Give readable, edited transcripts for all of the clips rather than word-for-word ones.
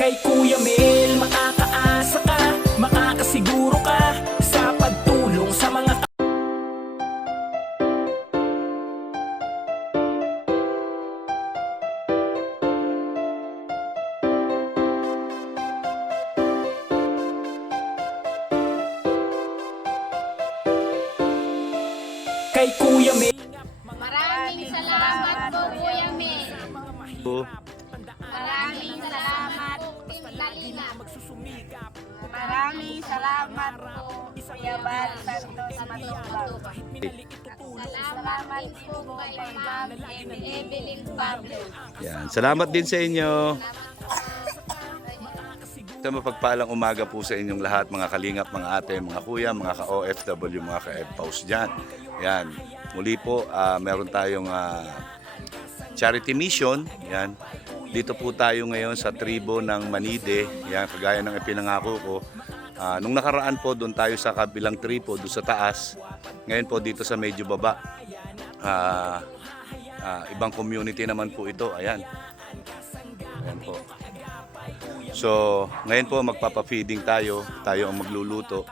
Kay Kuya Mel, makakaasa ka, makakasiguro ka sa pagtulong sa mga kay Kuya Mel. Maraming salamat po, Kuya Mel. Maraming salamat, Team Kalingap. Maraming salamat po, Kuya Bal Santos Matubang. Salamat po kay Ma'am Evelyn Pablo. Yan. Salamat din sa inyo. Sa mapagpalang umaga po sa inyong lahat, mga kalingap, mga ate, mga kuya, mga ka-OFW, mga ka-FPAUS dyan. Yan. Muli po, meron tayong charity mission. Yan. Dito po tayo ngayon sa tribo ng Manide. Yan, kagaya ng ipinangako ko. Nung nakaraan po, doon tayo sa kabilang tribo, doon sa taas. Ngayon po, dito sa medyo baba. Ibang community naman po ito. Ayan. Ayan po. So, ngayon po magpapa-feeding tayo. Tayo ang magluluto.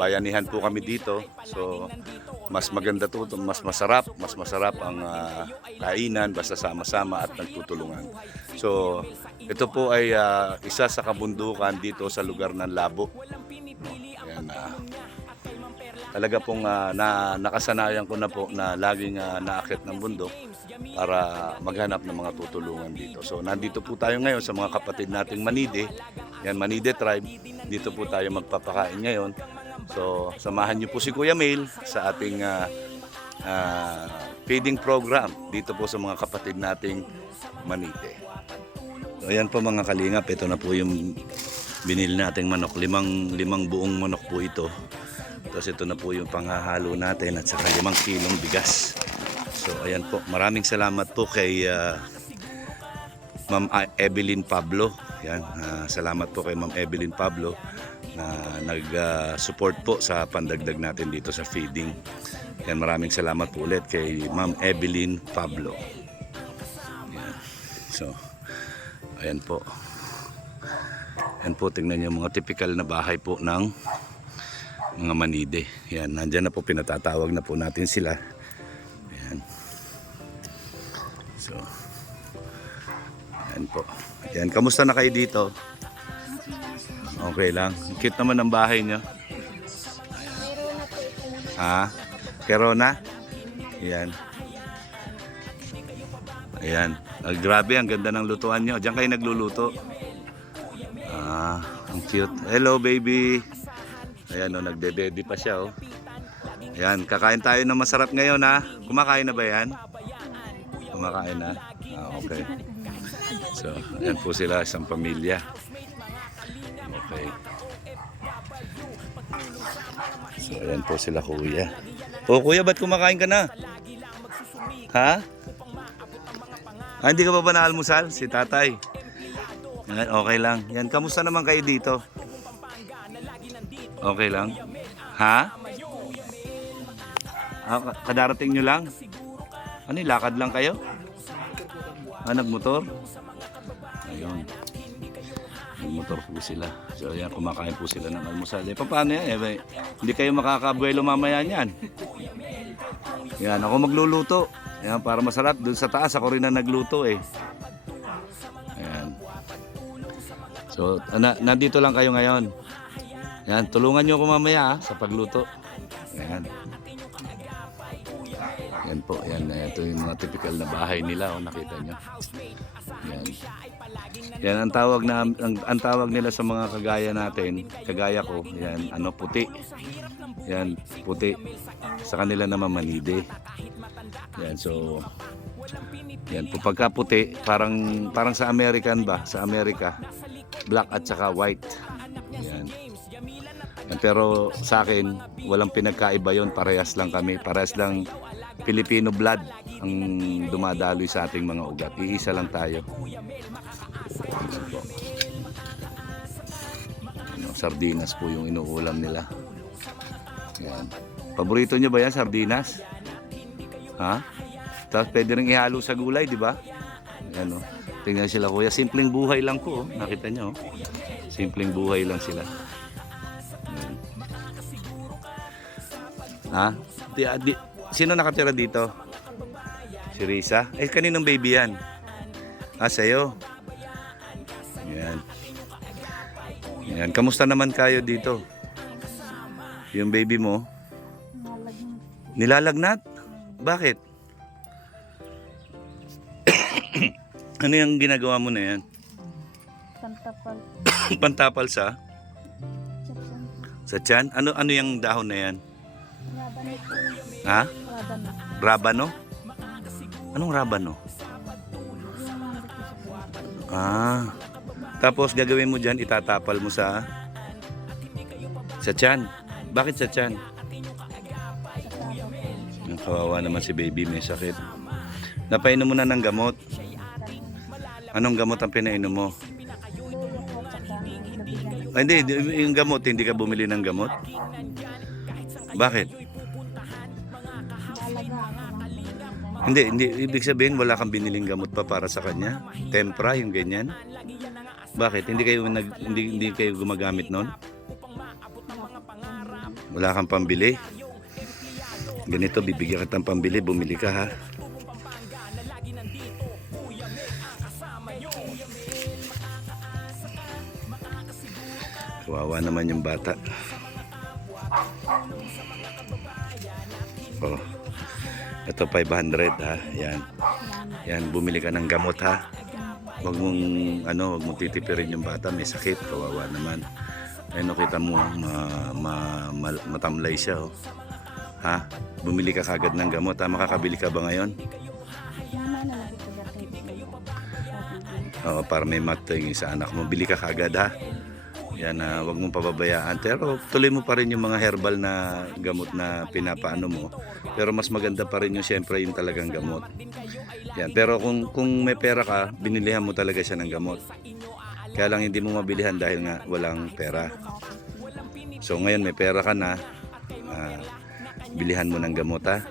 Bayanihan po kami dito. So, mas maganda to, mas masarap ang kainan basta sama-sama at nagtutulungan. So, ito po ay isa sa kabundukan dito sa lugar ng Labo. Ayan, talaga pong nakasanayan ko na po na laging naakyat ng bundok para maghanap ng mga tutulungan dito. So nandito po tayo ngayon sa mga kapatid nating Manide. Yan, Manide tribe. Dito po tayo magpapakain ngayon. So samahan niyo po si Kuya Mel sa ating feeding program dito po sa mga kapatid nating Manide. So ayan po mga kalingap, ito na po yung binili nating manok. Limang buong manok po ito. Tapos ito na po yung panghahalo natin at saka 5 kilong bigas. So ayan po, maraming salamat po kay Ma'am Evelyn Pablo. Yan, salamat po kay Ma'am Evelyn Pablo na nag-support po sa pandagdag natin dito sa feeding. Yan, maraming salamat po ulit kay Ma'am Evelyn Pablo. Yan. So ayan po. Ayan po, tingnan niyo mga typical na bahay po ng mga Manide. Yan, nandyan na po, pinatatawag na po natin sila. Yan. So, yan po. Yan, kamusta na kayo dito? Okay lang. Cute naman ang bahay nyo. Ha? Kerona? Yan. Ayan. Grabe, ang ganda ng lutuan nyo. Diyan kayo nagluluto. Ang cute. Hello, baby. Ayan o, nagde-daddy pa siya o. Ayan, kakain tayo ng masarap ngayon ha. Kumakain na ba yan? Kumakain na? Okay. So, ayan po sila, isang pamilya. Okay. So, ayan po sila kuya. O kuya, ba't kumakain ka na? Ha? Hindi ka pa ba na-almusal? Si tatay. Ayan, okay lang. Yan, kamusta naman kayo dito? Okay lang? Ha? Kadarating nyo lang? Ano, lakad lang kayo? Nagmotor? Ayun. Nagmotor po sila. So, yan, kumakain po sila ng almusal. Paano yan? Hindi kayo makakabuelo mamaya niyan. Yan, ako magluluto. Yan, para masarap. Doon sa taas, ako rin na nagluto eh. Ayan. So, nandito lang kayo ngayon. Yan, tulungan nyo ako mamaya sa pagluto. Yan. Yan po, yan. Ito yung mga typical na bahay nila. Nakita nyo. Yan. Yan ang tawag nila sa mga kagaya natin, kagaya ko. Yan, puti. Yan, puti. Sa kanila naman Manide. Yan, so yan po, pagka puti, parang sa American ba? Sa Amerika, black at saka white. Yan. Pero sa akin, walang pinagkaiba yon, parehas lang kami, parehas lang Filipino blood ang dumadaloy sa ating mga ugat. Iisa lang tayo. Sardinas po yung inuulam nila. Yan. Paborito nyo ba yan, sardinas? Ha? Tapos pwede rin ihalo sa gulay, di ba? Ayan o. Tingnan sila kuya, simpleng buhay lang po. Oh. Nakita nyo, oh. Simpleng buhay lang sila. Ayan. Ha? Sino nakatira dito? Si Risa? Eh, kaninong baby yan? Ah, sa'yo. Ayan. Ayan. Kamusta naman kayo dito? Yung baby mo? Nilalagnat? Bakit? Ano yung ginagawa mo na yan? Pantapal. Pantapal sa? Sa tiyan? Ano yung dahon na yan? Ha? Rabano? Anong rabano? Ah. Tapos gagawin mo dyan, itatapal mo sa tiyan. Bakit sa tiyan? Ang kawawa naman si baby, may sakit. Napainom mo na ng gamot. Anong gamot ang pinainom mo? Ay, hindi, yung gamot, hindi ka bumili ng gamot? Bakit? Hindi, ibig sabihin wala kang biniling gamot pa para sa kanya? Tempra, yung ganyan? Bakit? Hindi kayo gumagamit nun? Wala kang pambili? Ganito, bibigyan kita ng pambili, bumili ka ha. Kawawa naman yung bata. Oh. Ito 500 ha. Yan. Yan, bumili ka ng gamot ha. Wag mong titipirin yung bata, may sakit, kawawa naman. Ayun, kita mo, matamlay siya oh. Ha? Bumili ka kagad ng gamot ha. Makakabili ka ba ngayon? Oo, para may matting sa anak mo. Bili ka kagad ha. Yan, wag mong pababayaan. Pero tuloy mo pa rin yung mga herbal na gamot na pinapaano mo. Pero mas maganda pa rin yung siyempre yung talagang gamot. Yan, pero kung may pera ka, binilihan mo talaga siya ng gamot. Kaya lang hindi mo mabilihan dahil nga walang pera. So ngayon may pera ka na, bilihan mo ng gamot ha.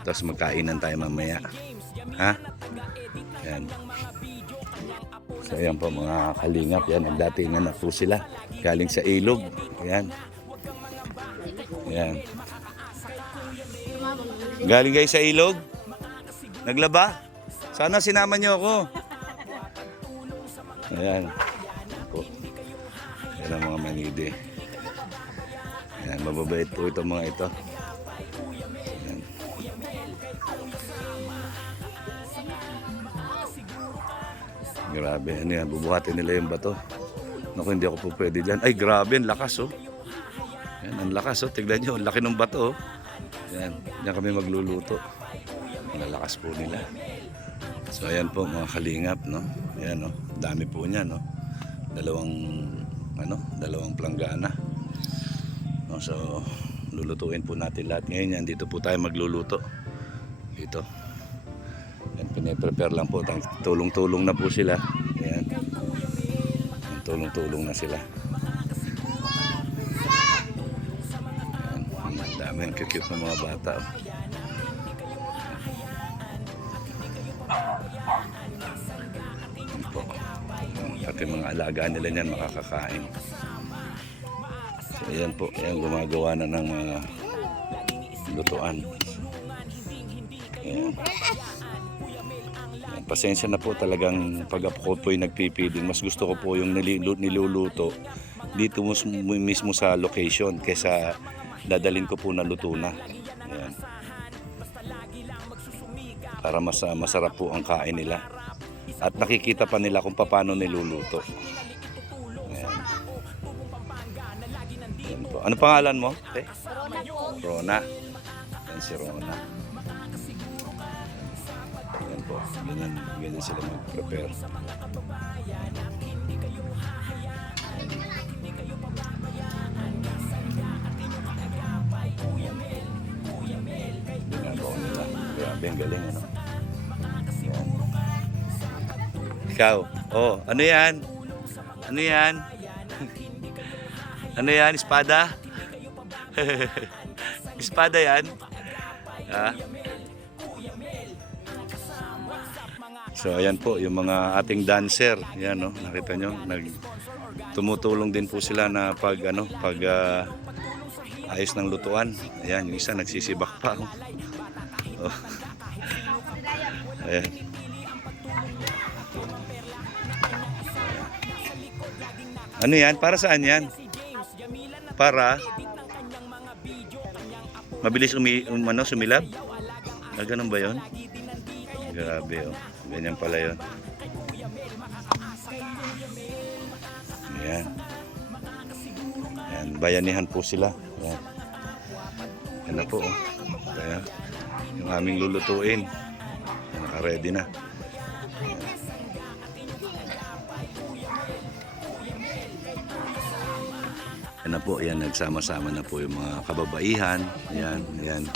Tapos magkainan tayo mamaya. Ha? Yan. So ayan po mga kalingap, yan, nagdatingan na po sila. Galing sa ilog. Ayan. Ayan. Galing kayo sa ilog? Naglaba? Sana sinama niyo ako. Ayan. Po. Ayan ang mga manide. Ayan, mababait po itong mga ito. Ayan. Grabe, ano yan, bubuhatin nila yung bato. Naku, hindi ako po pwede dyan. Ay, grabe, ang lakas oh. Yan, ang lakas oh, tignan nyo, ang laki ng bato oh. Yan, yan kami magluluto. Ang lalakas po nila. So ayan po mga kalingap, no. Ayan oh, dami po niya, no. Dalawang planggana. No, so lulutuin po natin lahat ngayon yan. Dito po tayo magluluto. Dito. Yan, piniprepare lang po. Tulong-tulong na po sila. Yan. Tulong-tulong na sila. Yan. Ang dami ang cute ng mga bata. Yan po. Pati mga alaga nila niyan makakakain. So ayan po. Ayan, gumagawa na ng lutuan. Ayan. Pasensya na po talagang pag ako po yung nagpipiding, mas gusto ko po yung niluluto dito mismo sa location kaysa dadalhin ko po na luto na. Ayan. Para masarap po ang kain nila at nakikita pa nila kung paano niluluto. Ayan. Ayan po. Ano pangalan mo? Eh? Rona po. Rona. Ayan si Rona. Ayan po, ganyan sila mag-prepare. Ginagawa nila. Grabe, ang galing, ano? Ayan. Ikaw, oh, ano yan? Ano yan? Ano yan, espada? Espada yan? Ha? So ayan po yung mga ating dancer. Yan no, nakita nyo, tumutulong din po sila na pag ayos ng lutuan. Ayan, yung isa nagsisibak pa. Oh. Ayan. Ano yan? Para saan yan? Para mabilis sumilab? Ganun ba yun? Grabe oh. Ganyan pala yun. Ayan. Ayan. Bayanihan po sila. Ayan. Ayan na po oh. Kaya yung aming lulutuin. Naka-ready na. Ayan na po, ayan, nagsama-sama na po yung mga kababaihan. Ayan, ayan.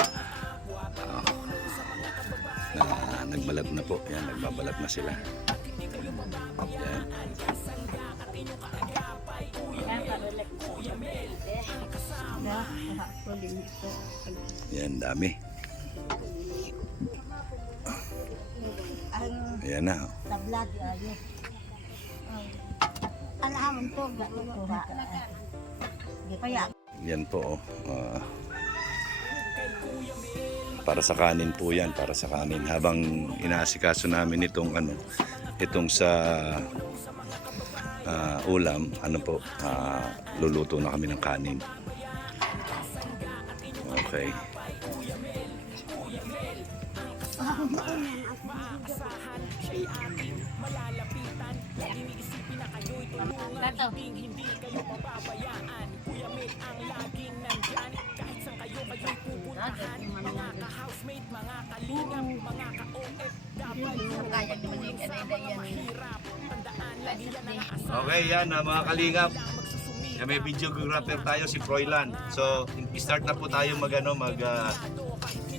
Nagbalat na po. Ayan, nagbabalat na sila. Ayan. Ayan, dami. Ayan na. Oh. Tablad ayo. Alaman to ba? Di pa yan. Yan po. Para sa kanin po yan. Para sa kanin. Habang inaasikaso namin itong sa ulam, luluto na kami ng kanin. Okay. Tato. Okay, yan mga kalingap. May videographer tayo, si Froilan. So, start na po tayo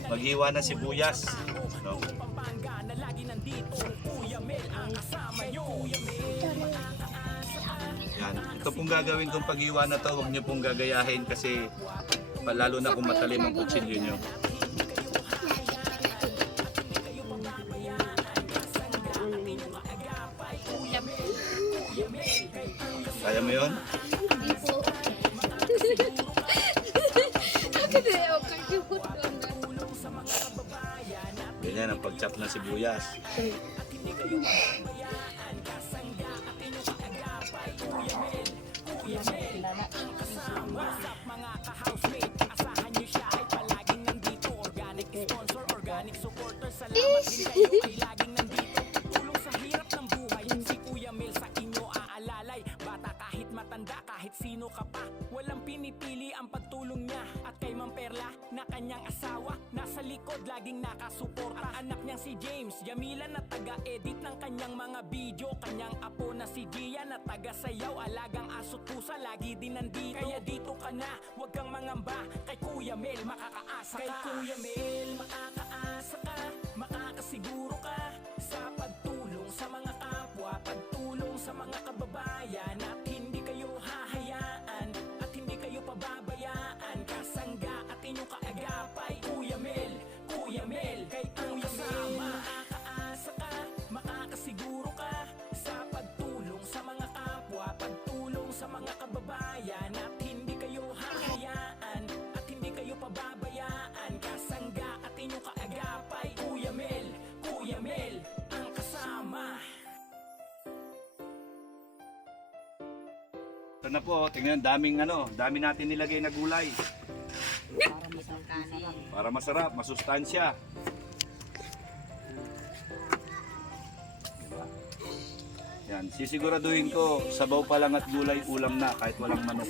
maghiwa ng sibuyas. No? Yan. Ito pong gagawin kong paghiwa na to, huwag nyo pong gagayahin kasi lalo na kung matalim ang kutsilyo nyo. Kaya mo yun? Hindi po. Ganyan ang pag-chop ng sibuyas. Kahit sino ka pa, walang pinipili ang pagtulong niya. At kay Ma'am Perla, na kanyang asawa, nasa likod laging nakasuporta. Ang anak niyang si James, Yamila na taga-edit ng kanyang mga video. Kanyang apo na si Gia na taga-sayaw, alagang aso't pusa, lagi din nandito. Kaya dito ka na, huwag kang mangamba, kay Kuya Mel makakaasa ka. Kay Kuya Mel makakaasa ka, makakasiguro ka sa pagtulong sa mga kapwa, pagtulong sa mga kababayan. At hindi kayo hahayaan, at hindi kayo pababayaan. Kasangga at inyong kaagapay, Kuya Mel, kay Kuya Mel makakaasa ka, makakasiguro ka sa pagtulong sa mga kapwa, pagtulong sa mga kababayan. At hindi kayo hahayaan, at hindi kayo pababayaan. Kasangga at inyong kaagapay, Kuya Mel, ang kasama. Ito na po, tingnan, dami natin nilagay na gulay. Para masarap, masustansya. Diba? Yan, sisiguraduhin ko, sabaw pa lang at gulay, ulam na, kahit walang manok.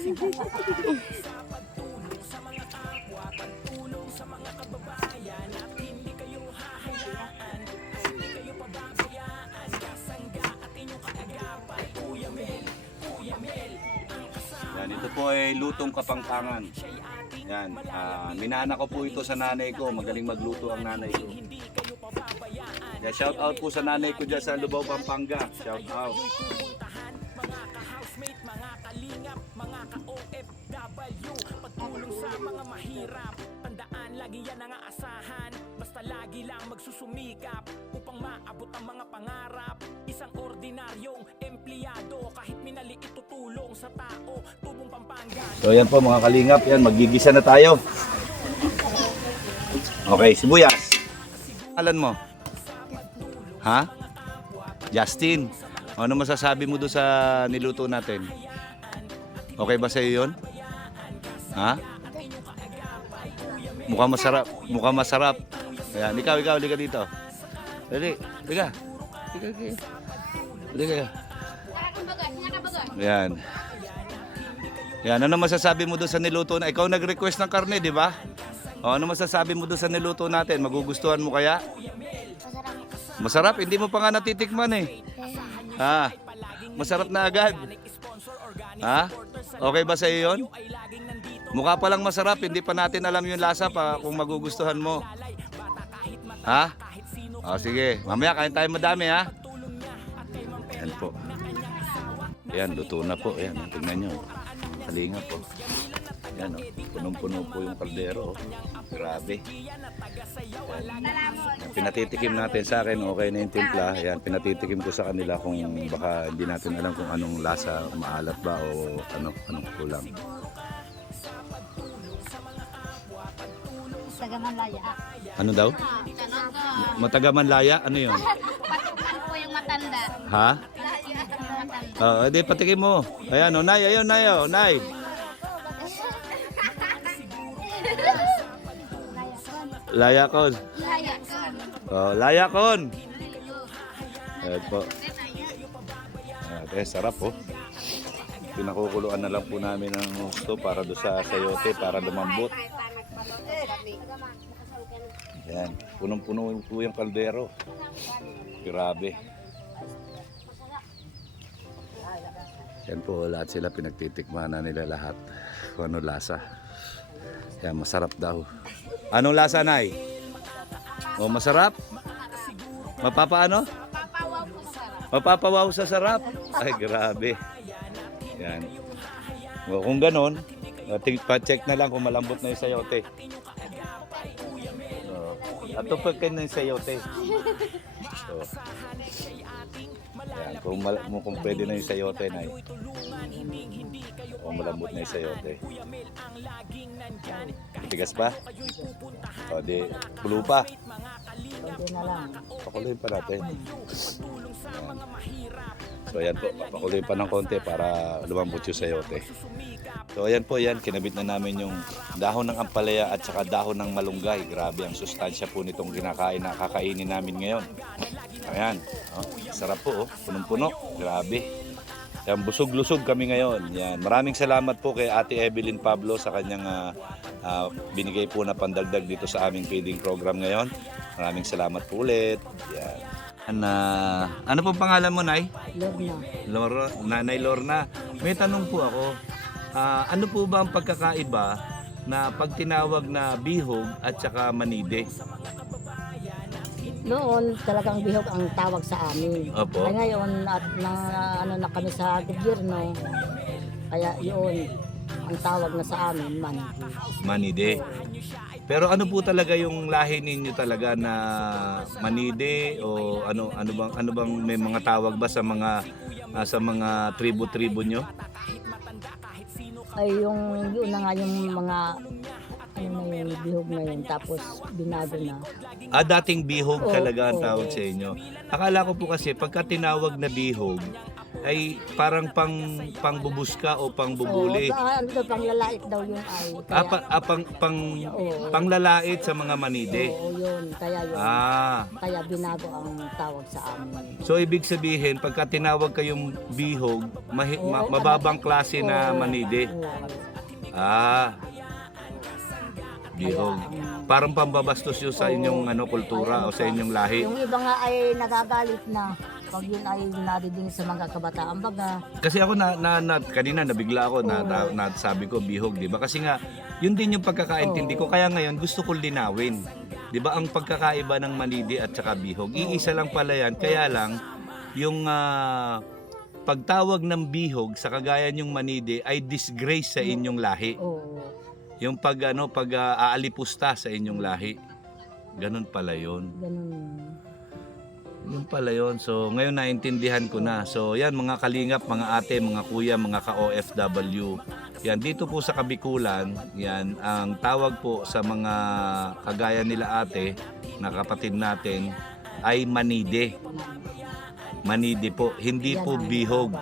Yan, ito po ay lutong Kapampangan. Yan, minana ko po ito sa nanay ko. Magaling magluto ang nanay ko. Yan, shout out po sa nanay ko dyan sa Lubao, Pampanga. Shout out. Mga ka-housemate, mga kalingap, mga ka-OFW, pagtulong sa mga mahirap. Tandaan lagi yan ang aasahan. Basta lagi lang magsusumikap upang maabot ang mga pangarap. Isang ordinaryong empleyado, kahit minaliit tutulong sa tao. Tubong Pampanga. So yan po mga kalingap, yan maggigisa na tayo. Okay, sibuyas. Alan mo? Ha? Justin. Ano masasabi mo doon sa niluto natin? Okay ba sa iyo 'yon? Ha? Mukhang masarap, mukhang masarap. Ayan, ikaw, liga dito. Dali, liga. Liga. Ayan. Yan, ano masasabi mo doon sa niluto na? Ikaw nag-request ng karne, di ba? O, ano masasabi mo doon sa niluto natin? Magugustuhan mo kaya? Masarap, hindi mo pa nga natitikman eh. Ha? Masarap na agad. Ha? Okay ba sa iyo 'yon? Mukha pa lang masarap, hindi pa natin alam yung lasa pa kung magugustuhan mo. Ha? O sige, mamaya kain tayo madami ha. Yan po. Yan, luto na po. Yan, tingnan nyo. Kalinga po. Yan o, punong-puno po yung kaldero. Grabe. Yan. Pinatitikim natin sa akin, okay na yung timpla. Yan, pinatitikim ko sa kanila kung baka hindi natin alam kung anong lasa, maalat ba o anong kulang. Tagamanlaya. Ano daw? Matagamanlaya? Ano yun? Patukan po yung matanda. Ha? Edi patikim mo. Ayan, o, Nay, ayun, Nay, o, Nay. Layakon. Oh, layakon. Ayan po. Sarap po. Pinakukuluan na lang po namin ng gusto para do sa sayote para lumambot. Ayan, punong-puno po yung kaldero. Grabe. Yan po, lahat sila pinagtitikman na nila lahat. Kung ano lasa. Yan, masarap daw. Anong lasa, Nay? O, masarap? Mapapaano? Mapapawaw sa sarap. Ay, grabe. Yan. O, kung ganon, pa-check na lang kung malambot na yung sayote. At tupakin na yung sayote. So, yan. Kung pwede na yung sayote, Nay. O, malambot na yung sayote. Tigas pa? O, di, pulo pa. Pakuloy pa natin. Yan. So, ayan po. Pakuloy pa ng konti para lumambot yung sayote. So, ayan po, yan. Kinabit na namin yung dahon ng ampalaya at saka dahon ng malunggay. Grabe ang sustansya po nitong kinakain na kakainin namin ngayon. Ayan. Oh, sarap po, oh. Punong-puno. Grabe. Yan, busog-lusog kami ngayon. Yan. Maraming salamat po kay Ate Evelyn Pablo sa kanyang binigay po na pandagdag dito sa aming feeding program ngayon. Maraming salamat po ulit. Yan. Ano pong pangalan mo, Nay? Lorna. Nanay Lorna. May tanong po ako. Ano po ba ang pagkakaiba na pag tinawag na bihog at saka manide? Noon talagang bihog ang tawag sa amin. Opo. Kaya ngayon at ano na kami sa gobyerno. Kaya yun ang tawag na sa amin Manide. Pero ano po talaga yung lahi ninyo talaga na manide o ano bang may mga tawag ba sa mga tribo-tribo nyo? Ay yung yun na nga yung mga ano na yung bihog na yun tapos binago na. Dating bihog talaga ang Oo. tawag sa inyo. Akala ko po kasi pagka tinawag na bihog ay parang pangbubuska o pangbubuli. Ano daw pang lalait daw yun ay. Kaya, Panglalait sa mga manide. oo yun kaya yun. Kaya binago ang tawag sa amin. So ibig sabihin pagka tinawag kayong bihog, Oo, mababang klase na Oo. manide. Oo. Bihog. Parang pambabastos yun sa inyong kultura o sa inyong lahi. Yung iba nga ay nagagalit na pag yun ay nadidinig sa mga kabataan baga. Kasi ako kanina nabigla ako na sabi ko bihog, 'di ba? Kasi nga yun din yung pagkakaintindi ko. Kaya ngayon gusto ko linawin. 'Di ba ang pagkakaiba ng manide at saka bihog? Iisa lang pala yan. Kaya lang yung pagtawag ng bihog sa kagaya yung manide ay disgrace sa inyong lahi. Oo. Yung pag aalipusta sa inyong lahi. Ganun pala yun. Ganun. Yun pala yun. So, ngayon naintindihan ko na. So, yan mga kalingap, mga ate, mga kuya, mga ka-OFW. Yan, dito po sa Kabikulan, yan, ang tawag po sa mga kagaya nila ate, na kapatid natin, ay manide. Manide po, hindi po bihog.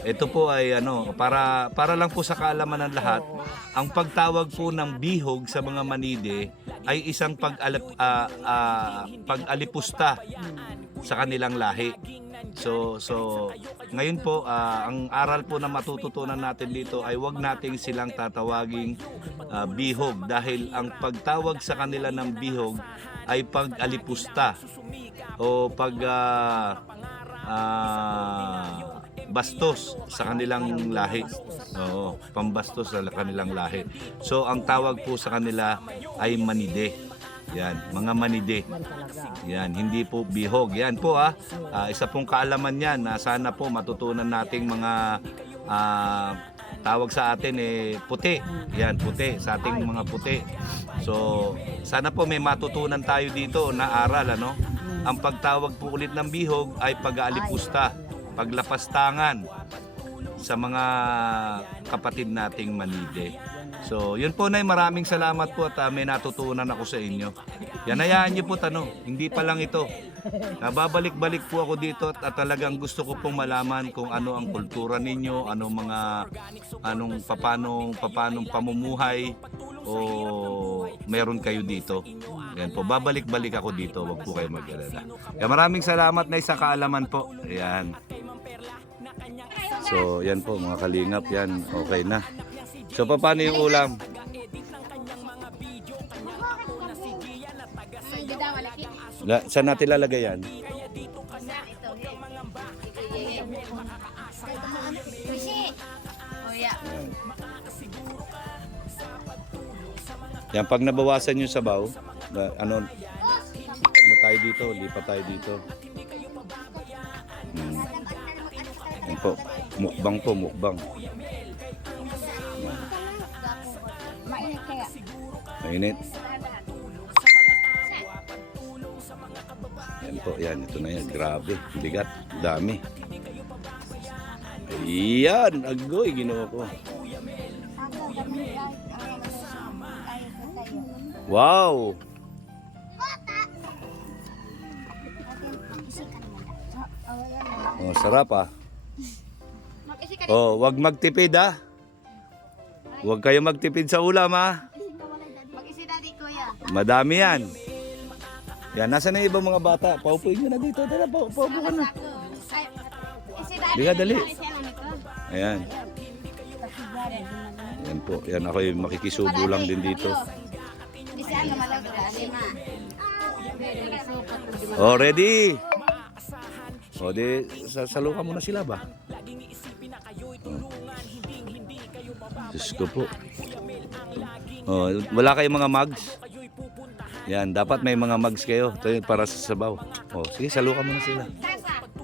Ito po ay para lang po sa kaalaman ng lahat, ang pagtawag po ng bihog sa mga manide ay isang pag-alipusta sa kanilang lahi. So ngayon po ang aral po na matututunan natin dito ay wag nating silang tatawaging bihog dahil ang pagtawag sa kanila ng bihog ay pag-alipusta o bastos sa kanilang lahi. Oo, pambastos sa kanilang lahi. So ang tawag po sa kanila ay manide. Yan, mga manide. Yan talaga. Yan, hindi po bihog. Yan po isa pong kaalaman yan na sana po matutunan nating mga tawag sa atin puti. Yan, puti, sa ating mga puti. So, sana po may matutunan tayo dito na aral, ano? Ang pagtawag po ulit ng bihog ay pag-aalipusta, paglapastangan sa mga kapatid nating manide. So, yun po, Nay, maraming salamat po at may natutunan ako sa inyo. Yan, hayaan niyo po hindi pa lang ito. Babalik-balik po ako dito at talagang gusto ko pong malaman kung ano ang kultura ninyo, papanong pamumuhay o meron kayo dito. Yan po, babalik-balik ako dito, wag po kayo mag-alala. Kaya maraming salamat, Nay, sa kaalaman po. Ayan. So, yan po mga kalingap, yan, okay na. So, paano yung ulam? Saan natin lalagay yan? Yan, pag nabawasan yung sabaw, ano tayo dito, lipat tayo dito. Yan po, mukbang po, mukbang. Mainit kaya. Mainit. Yan po, yan, ito na yan, grabe, bigat, dami. Ayan, agoy, ginawa ko. Wow! Oh, sarap Oh, wag magtipid Wag kayo magtipid sa ulam Mag-isi daddy kuya. Madami yan. Yan, nasa na ibang mga bata? Paupuin nyo na dito. Tara, paupo ka na. Isi daddy. Biga, dali. Ayan. Yan po. Yan, ako yung makikisubo lang din dito. Isi ano malaga kasi ma. Oh, ready? O, di, salukan mo na sila ba? Diyos ko po. Oh, wala kayong mga mugs? Yan, dapat may mga mugs kayo. Ito yung para sa sabaw. Oh, sige, salukan mo na sila.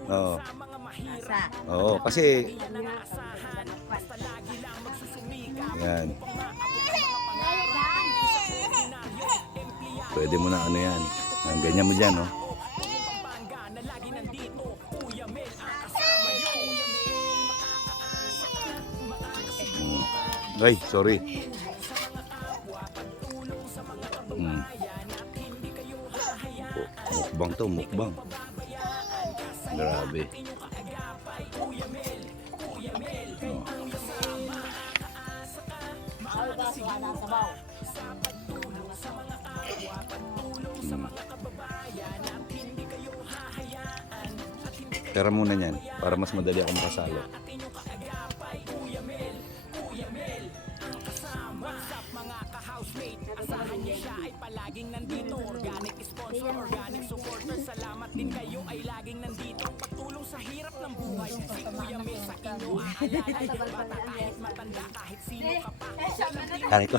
Oo. Oo, kasi yan. Pwede mo na yan. Ang ganyan mo dyan, Ay, sorry. Mukbang to, mukbang. Grabe. Tara muna niyan para mas madali ako makasalo. Asahan niya siya ay palaging nandito. Organic sponsor, organic supporter. Salamat din kayo ay laging nandito. Pagtulong sa hirap ng buhay. Si Kuya Mel sa inyo aalala. Bata kahit matanda, kahit sino ka pa. Kari ko.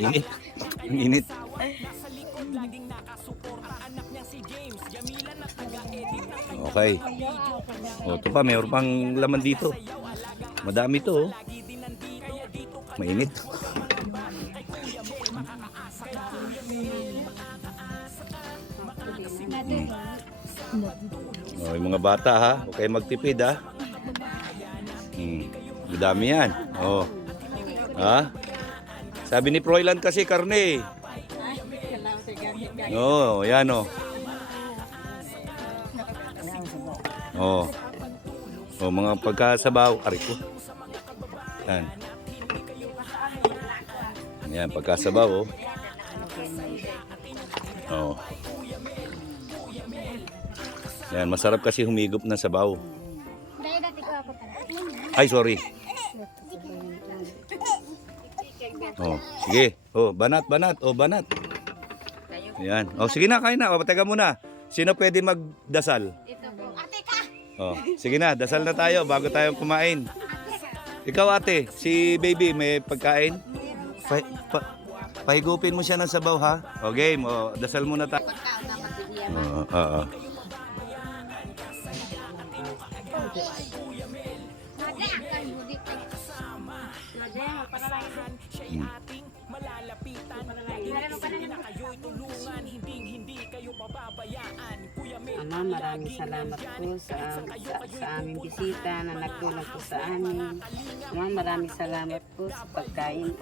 Init. Init. Nasa likod laging nakasuporta. Anak niya si James, Jamila na taga-edit ng kanyang Okay. O, ito pa, mayroon pang laman dito. Madami to. Mainit. Oh, yung mga bata ha, huwag kayo magtipid ha. Madami yan. Oh. Ha? Sabi ni Froilan kasi karne. Oh, yan oh. Oh. Oh, mga pagkasabaw. Ari ko. Yan. Yan, pagkasabaw oh. Oh. Yan, masarap kasi humigop na sabaw. Ay, sorry. Oh, sige. Oh, banat. Oh, banat. Yan. Oh, sige na, kain na. O, teka muna. Sino pwede magdasal? Ito po. Ate ka! Oh, sige na, dasal na tayo bago tayo kumain. Ikaw ate, si baby may pagkain? Pahigupin mo siya ng sabaw ha. O game, o dasal muna tayo. Pagkaon na magbibigyan. Oo. Mada, akan budit. Mada, Asahan siya'y ating malalapitan. Lagi na kayo'y tulungan, hindi kayo pababayaan. Kuya Mel, Ama, maraming salamat po sa aming bisita na nagtulong po sa amin. Ama, maraming salamat po sa pagkain.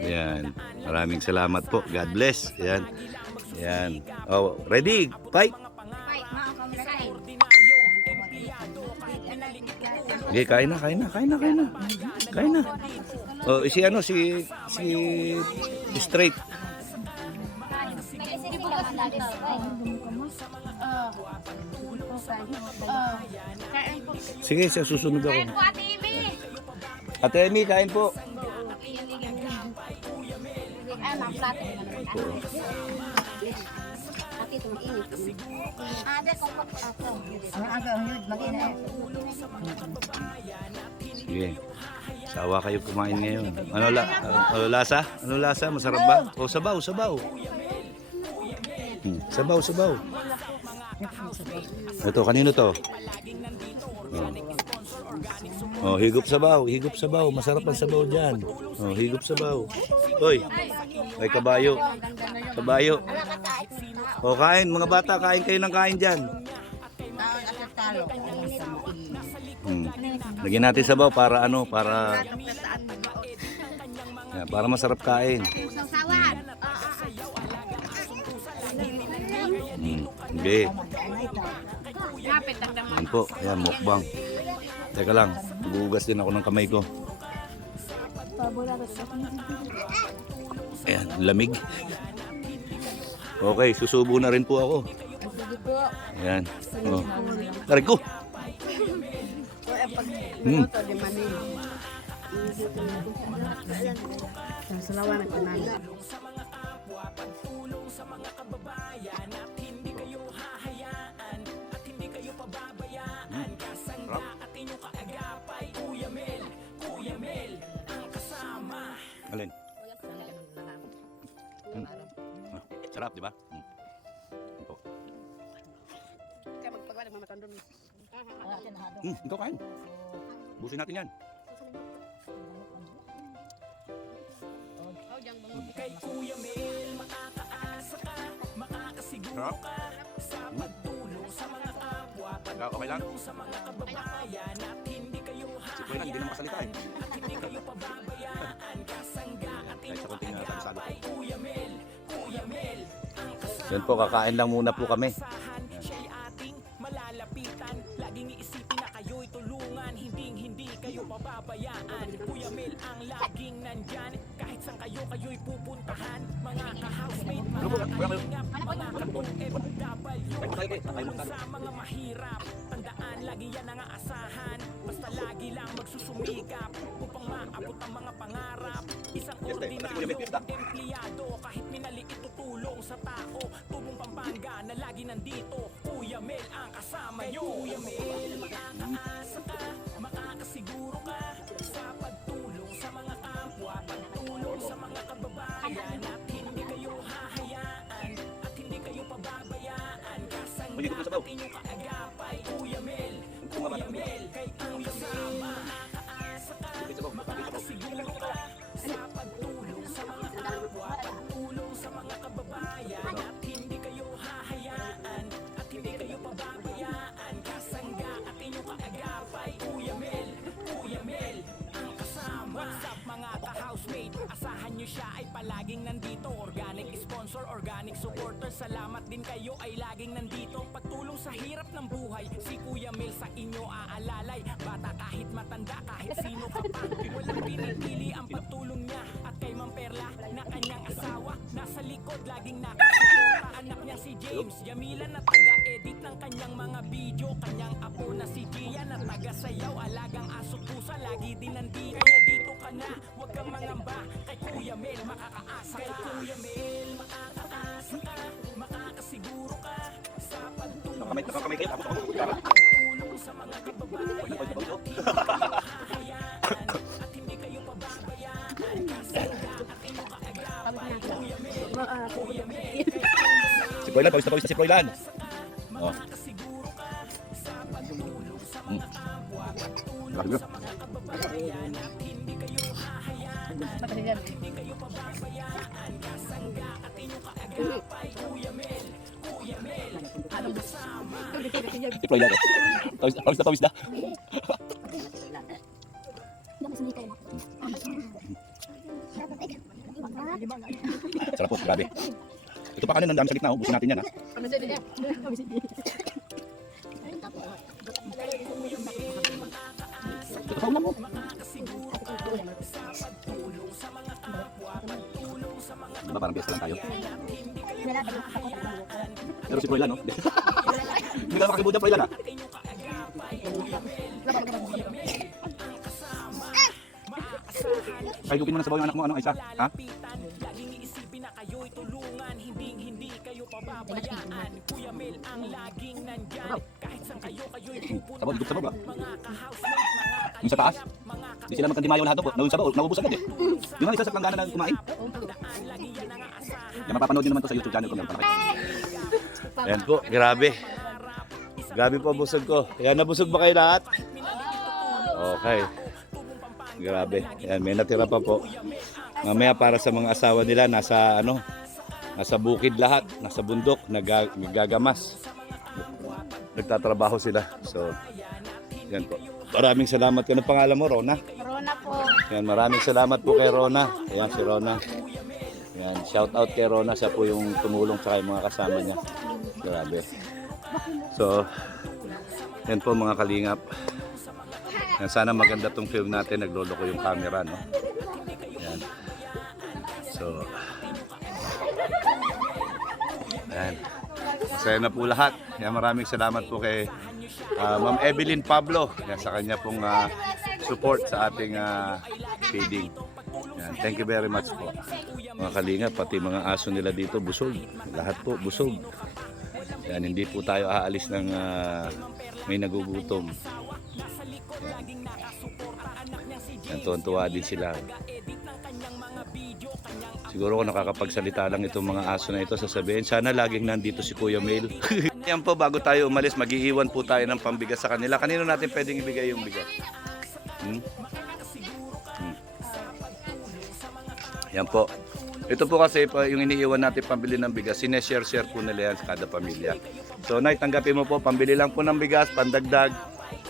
Yan. Maraming salamat po. God bless. Yan. Yan. Oh, ready? Fight. Fight, mga kamulasay. Okay, kain na. Kain na. Oh, si straight. Sige po kasi natin. Kain po. Sige, sa susunod ako. Kain po, Ate Amy. Ate Amy, kain po. Ay, mga plato naman. Ate, tumiinit. Ate, kung ako. Ang agaw, yun, mag-ina. Sige. Sawa kayo kumain ngayon. Ano lasa? Ano lasa? Masarap ba? O sabaw. Sabaw. Ito, kanino to? Oh, higop sabaw. Masarap ang sabaw dyan. Oh, higop sabaw. Hoy, may kabayo. O, kain. Mga bata, kain kayo ng kain dyan. Lagyan natin sabaw para para masarap kain. Sasawan. Okay. Kapit ang damang. Yan po. Yan, mukbang. Teka lang. Gugas din ako ng kamay ko. Ayan, lamig. Okay, susubo na rin po ako. Ayan. Oh. Tarik ko. Salamat po namin. Alin? Sarap, di ba? Ito. Ito kain. Busin natin yan. kay Kuya Mel, makakaasa ka, makakasiguro ka sa pagtulong sa mga kapwa, Okay lang? pagtulong sa mga kababayan at hindi kayo Siguro lang, hindi naman masalita eh. at hindi kayo pababayaan, kasangga at Kahit sa konting inyong salo. agapay. Kuya Mel, ang kasama. Yan po, kakain lang muna po kami. Asahan, siya'y ating malalapitan. Laging iisipin na kayo'y tulungan, hindi kayo pababayaan. Kuya Mel ang laging nandyan, kahit saan kayo'y pupuntahan. Mga ka-housemate, mga kalingap, mga ka-OFW, tulong sa mga mahirap. Tandaan, lagi yan ang aasahan. Basta lagi lang magsusumikap upang maabot ang mga pangarap. Isang ordinaryo empleyado, kahit minaliit tutulong sa tao. Tubong Pampanga na lagi nandito. Kuya Mel ang kasama nyo. Kuya Mel, makakaasa ka, makakasiguro ka sa pagtulong sa mga kapwa, pagtulong sa mga kababayan, at hindi kayo hahayaan at hindi kayo pababayaan. Kasangga at inyong kaagapay. Kuya Mel, kay Kuya Mel, makakaasa ka, makakasiguro ka sa pagtulong sa mga kapwa, pagtulong sa mga kababayan, at hindi kayo hahayaan at nyo siya ay palaging nandito. Organic sponsor, organic supporter, salamat din kayo ay laging nandito. Pagtulong sa hirap ng buhay, si Kuya Mel sa inyo aalalay. Bata kahit matanda, kahit sino ka pa, walang pinipili ang pagtulong niya. At kay Ma'am Perla na kanyang asawa, nasa likod laging nakasuporta. Anak niya si James, Yamila na taga-edit ng kanyang mga video. Kanyang apo na si Gia na taga-sayaw, alagang aso pusa, lagi din nandito. Kaya dito ka na, huwag kang mangamba, kay Kuya Mel makakaasa ka. Kay Kuya Mel makakaasa ka, makakasiguro ka sa pagtulong sa mga kababayan. At hindi kayo pababayaan kasi at inyong kaagapay. Kuya Mel, Kuya Mel, Si Froilan, pawis na pawis na si Froilan. Oh. makakasiguro ka sa pagtulong sa mga kapwa, pagtulong Grabe. sa mga kababayan. At hindi kayo hahayaan, hindi kayo pababayaan kasangga at inyong kaagapay. Kuya Mel, ano kasama? Si Froilan. Pawis na pawis na. Sarap po, grabe. Ito pa kanin ang dami sa gitna, oh. Busin natin yan, ha. Ito pa ulam mo. Diba parang biyesta lang tayo? Pero si Froilan, no? Hindi ka makakibod ng Froilan, ha? Ay, lupin mo na sa bawa yung anak mo, ano, Aisa? Ha? Laging iisipin na kayo'y tulungan, hindi kayo pababayaan. Kuya Mel ang laging nandyan, kahit saan kayo'y pupunta. Sabaw, dito sa baba. Mga ka-housemate, mga Yung sa taas? mga Di sila magkandimayo lahat, no? Nawin sa bawa, nauubos agad, eh. Yung nga isa sa planggana na kumain. lagi yan ang aasahan. Yan, mapapanood nyo naman to sa YouTube channel ko. Ayan po, grabe. Grabe po, busog ko. Ayan, nabusog ba kayo lahat? Okay. Grabe. Ayan, may natira pa po. Mamaya para sa mga asawa nila, nasa ano, nasa bukid lahat, nasa bundok, naggagamas. Nagtatrabaho sila. So, yan po. Maraming salamat. Ano pangalan mo, Rona? Corona po. Yan, maraming salamat po kay Rona. Ayan, si Rona. Yan, shout out kay Rona. Siya po yung tumulong sa mga kasama niya. Grabe. So, yan po mga kalingap. Yan, sana maganda tong film natin. Naglolo ko yung camera, no? Yan. So, yan. Masaya na po lahat. Yan, maraming salamat po kay Ma'am Evelyn Pablo. Yan, sa kanya pong support sa ating feeding. Yan, thank you very much po. Mga kalingap, pati mga aso nila dito, busog. Lahat po, busog. Yan, hindi po tayo aalis ng may nagugutom. Yan, tuwan-tuwa din sila. Siguro kung nakakapagsalita lang itong mga aso na ito, sasabihin, sana laging nandito si Kuya Mel. Yan po, bago tayo umalis, mag-iiwan po tayo ng pambigas sa kanila. Kanino natin pwedeng ibigay yung bigas? Yan po. Ito po kasi yung iniiwan natin pambili ng bigas, sineshare-share po nila yan sa kada pamilya. So, Nay, tanggapin mo po, pambili lang po ng bigas, pandagdag.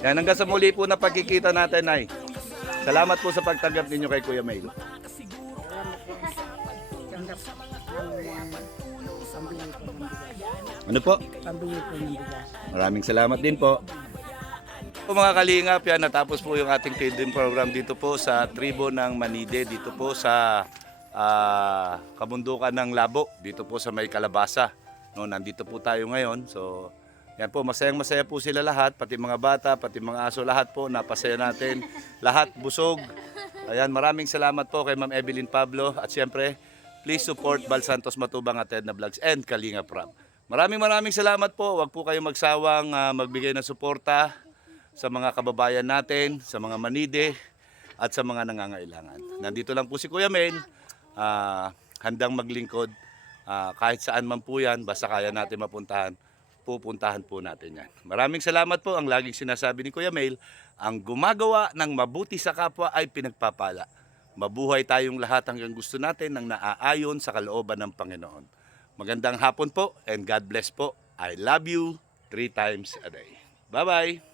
Yan, hanggang sa muli po na pagkikita natin, Nay. Salamat po sa pagtanggap ninyo kay Kuya Mel. Ano po? Pambili po ng bigas. Maraming salamat din po. Po mga kalingap, yan, natapos po yung ating feeding program dito po sa tribo ng Manide, dito po sa kabundukan ng Labo, dito po sa May Kalabasa. No, nandito po tayo ngayon. So, yan po, masayang-masaya po sila lahat, pati mga bata, pati mga aso, lahat po, napasaya natin. Lahat busog. Ayan, maraming salamat po kay Ma'am Evelyn Pablo. At siyempre, please support Bal Santos Matubang at Edna Vlogs and Kalinga Prab. Maraming salamat po. Huwag po kayong magsawang magbigay ng suporta sa mga kababayan natin, sa mga Manide, at sa mga nangangailangan. Nandito lang po si Kuya Mel, handang maglingkod. Kahit saan man po yan, basta kaya natin mapuntahan, pupuntahan po natin yan. Maraming salamat po. Ang laging sinasabi ni Kuya Mel, ang gumagawa ng mabuti sa kapwa ay pinagpapala. Mabuhay tayong lahat hanggang gusto natin ng naaayon sa kalooban ng Panginoon. Magandang hapon po and God bless po. I love you 3 times a day. Bye-bye!